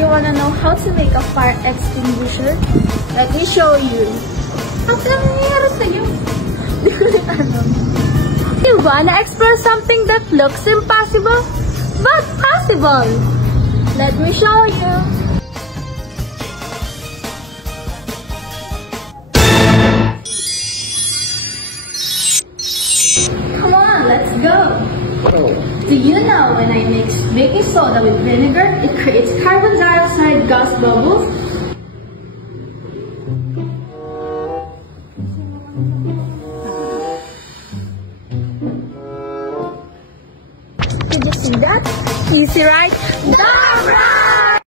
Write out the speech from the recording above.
you wanna know how to make a fire extinguisher? Let me show you. Ang nangyayari sa'yo? Di ko rin alam. You wanna explore something that looks impossible, but possible? Let me show you. Come on, let's go. Do you know when I mix baking soda with vinegar, it creates carbon dioxide gas bubbles? Did you see that? Easy, right?